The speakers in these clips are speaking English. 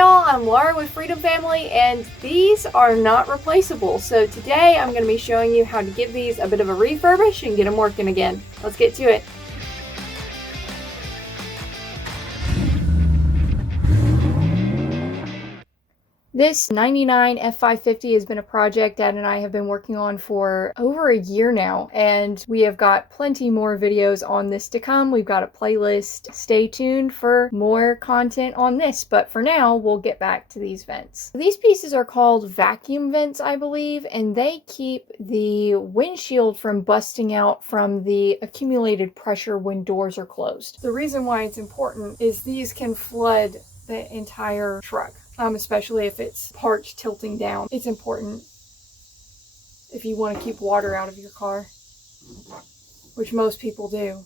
y'all, I'm Laura with Freedom Family, and these are not replaceable. So today I'm going to be showing you how to give these a bit of a refurbish and get them working again. Let's get to it. This 99 F-550 has been a project Dad and I have been working on for over a year now, and we have got plenty more videos on this to come. We've got a playlist. Stay tuned for more content on this, but for now, we'll get back to these vents. These pieces are called vacuum vents, I believe, and they keep the windshield from busting out from the accumulated pressure when doors are closed. The reason why it's important is these can flood the entire truck. Especially if it's parked tilting down. It's important if you want to keep water out of your car, which most people do.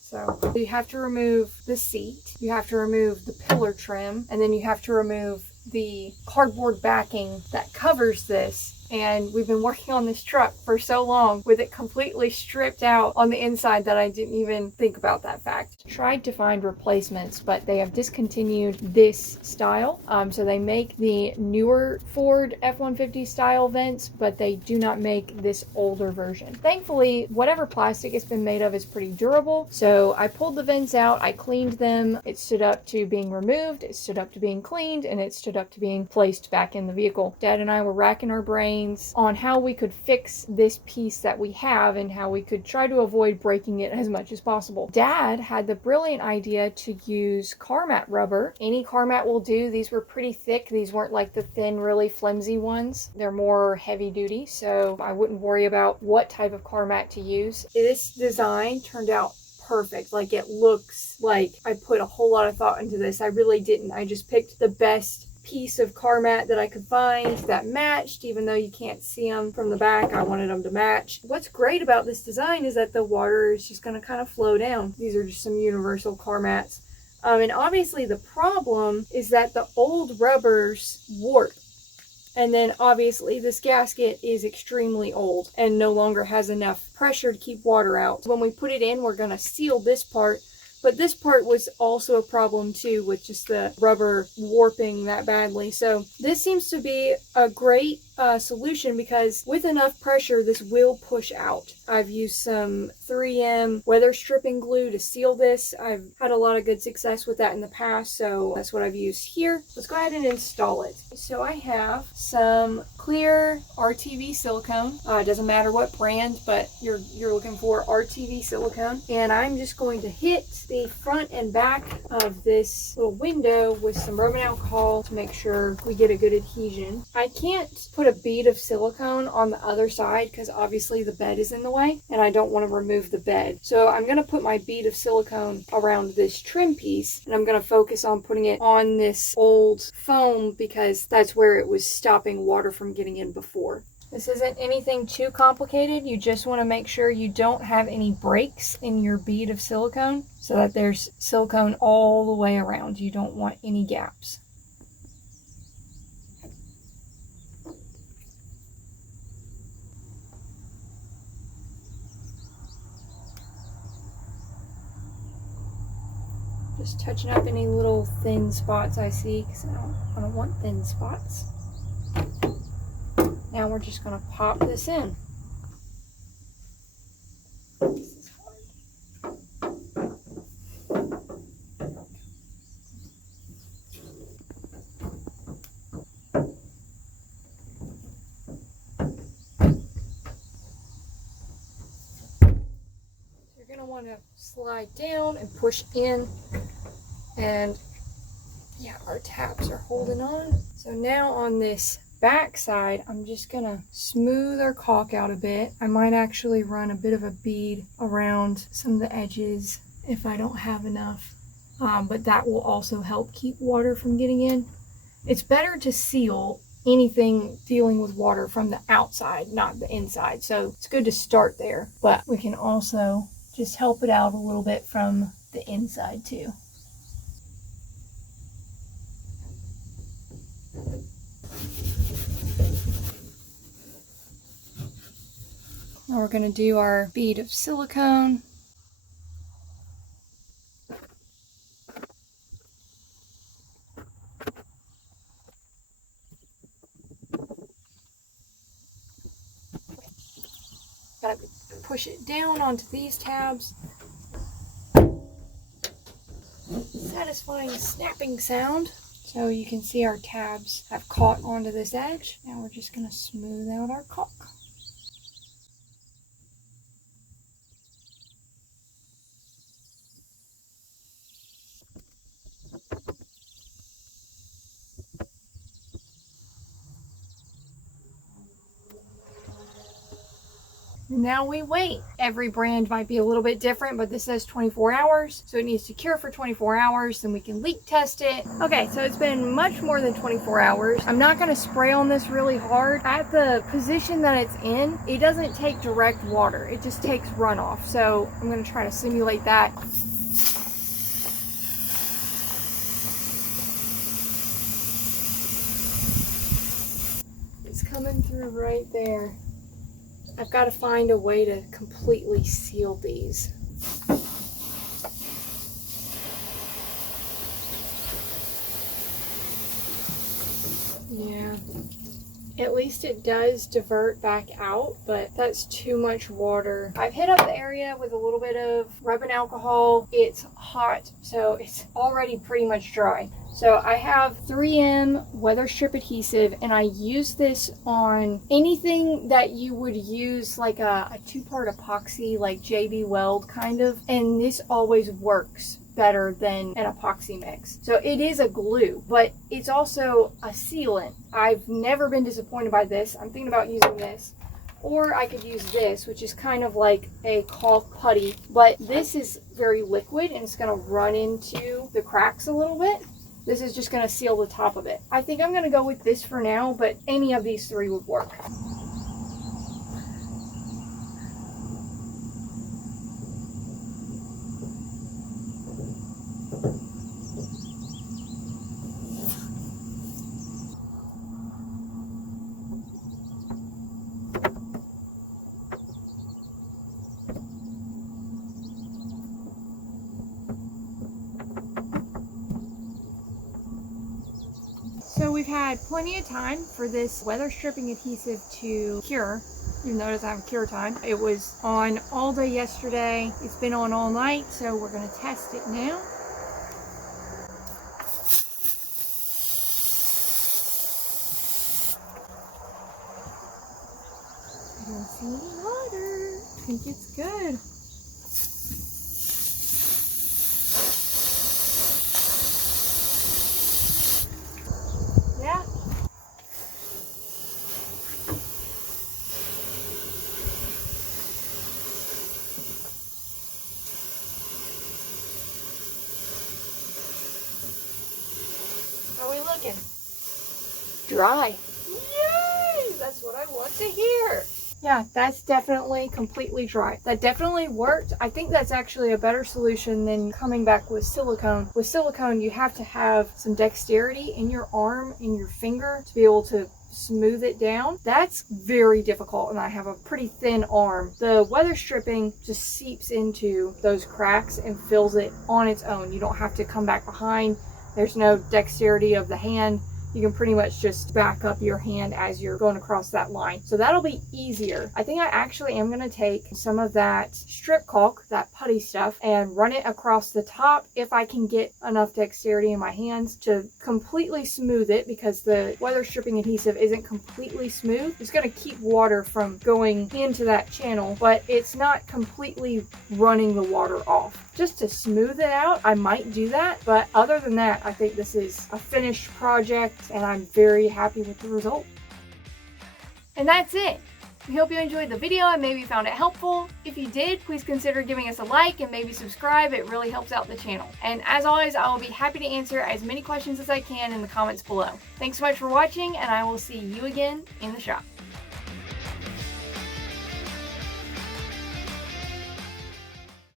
So you have to remove the seat, you have to remove the pillar trim, and then you have to remove the cardboard backing that covers this. And we've been working on this truck for so long with it completely stripped out on the inside that I didn't even think about that fact. Tried to find replacements, but they have discontinued this style. So they make the newer Ford F-150 style vents, but they do not make this older version. Thankfully, whatever plastic it's been made of is pretty durable. So I pulled the vents out, I cleaned them, it stood up to being removed, it stood up to being cleaned, and it stood up to being placed back in the vehicle. Dad and I were racking our brains on how we could fix this piece that we have and how we could try to avoid breaking it as much as possible. Dad had the brilliant idea to use car mat rubber. Any car mat will do. These were pretty thick. These weren't like the thin, really flimsy ones. They're more heavy duty, so I wouldn't worry about what type of car mat to use. This design turned out perfect. Like, it looks like I put a whole lot of thought into this. I really didn't. I just picked the best piece of car mat that I could find that matched. Even though you can't see them from the back, I wanted them to match. What's great about this design is that the water is just going to kind of flow down. These are just some universal car mats. And obviously the problem is that the old rubbers warp. And then obviously this gasket is extremely old and no longer has enough pressure to keep water out. When we put it in, we're going to seal this part. But this part was also a problem too, with just the rubber warping that badly. So this seems to be a great solution, because with enough pressure, this will push out. I've used some 3M weather stripping glue to seal this. I've had a lot of good success with that in the past, so that's what I've used here. Let's go ahead and install it. So I have some clear RTV silicone. It doesn't matter what brand, but you're looking for RTV silicone. And I'm just going to hit the front and back of this little window with some rubbing alcohol to make sure we get a good adhesion. I can't put a bead of silicone on the other side because obviously the bed is in the way and I don't want to remove the bed. So I'm going to put my bead of silicone around this trim piece, and I'm going to focus on putting it on this old foam because that's where it was stopping water from getting in before. This isn't anything too complicated. You just want to make sure you don't have any breaks in your bead of silicone so that there's silicone all the way around. You don't want any gaps. Just touching up any little thin spots I see, because I don't want thin spots. Now we're just going to pop this in. This is hard. You're going to want to slide down and push in, and yeah, our tabs are holding on. So now on this back side, I'm just gonna smooth our caulk out a bit. I might actually run a bit of a bead around some of the edges if I don't have enough, but that will also help keep water from getting in. It's better to seal anything dealing with water from the outside, not the inside, so it's good to start there, but we can also just help it out a little bit from the inside too. Now we're going to do our bead of silicone. Gotta push it down onto these tabs. Satisfying snapping sound. So you can see our tabs have caught onto this edge. Now we're just gonna smooth out our caulk. Now we wait. Every brand might be a little bit different, but this says 24 hours, so it needs to cure for 24 hours, then we can leak test it. Okay, so it's been much more than 24 hours. I'm not gonna spray on this really hard. At the position that it's in, it doesn't take direct water, it just takes runoff. So I'm gonna try to simulate that. It's coming through right there. I've got to find a way to completely seal these. Yeah, at least it does divert back out, but that's too much water. I've hit up the area with a little bit of rubbing alcohol. It's hot, so it's already pretty much dry. So I have 3M weather strip adhesive, and I use this on anything that you would use, like a two-part epoxy, like JB Weld kind of, and this always works better than an epoxy mix. So it is a glue, but it's also a sealant. I've never been disappointed by this. I'm thinking about using this. Or I could use this, which is kind of like a caulk putty, but this is very liquid and it's gonna run into the cracks a little bit. This is just gonna seal the top of it. I think I'm gonna go with this for now, but any of these three would work. So we've had plenty of time for this weather stripping adhesive to cure. You'll notice I have cure time. It was on all day yesterday. It's been on all night, so we're gonna test it now. I don't see any water. I think it's good. Yeah. How are we looking? Dry. Yay! That's what I want to hear. Yeah, that's definitely completely dry. That definitely worked. I think that's actually a better solution than coming back with silicone. With silicone, you have to have some dexterity in your arm, in your finger, to be able to smooth it down. That's very difficult, and I have a pretty thin arm. The weather stripping just seeps into those cracks and fills it on its own. You don't have to come back behind. There's no dexterity of the hand. You can pretty much just back up your hand as you're going across that line. So that'll be easier. I think I actually am going to take some of that strip caulk, that putty stuff, and run it across the top if I can get enough dexterity in my hands to completely smooth it, because the weather stripping adhesive isn't completely smooth. It's going to keep water from going into that channel, but it's not completely running the water off. Just to smooth it out, I might do that, but other than that, I think this is a finished project and I'm very happy with the result. And that's it. We hope you enjoyed the video and maybe found it helpful. If you did, please consider giving us a like and maybe subscribe. It really helps out the channel. And as always, I will be happy to answer as many questions as I can in the comments below. Thanks so much for watching, and I will see you again in the shop.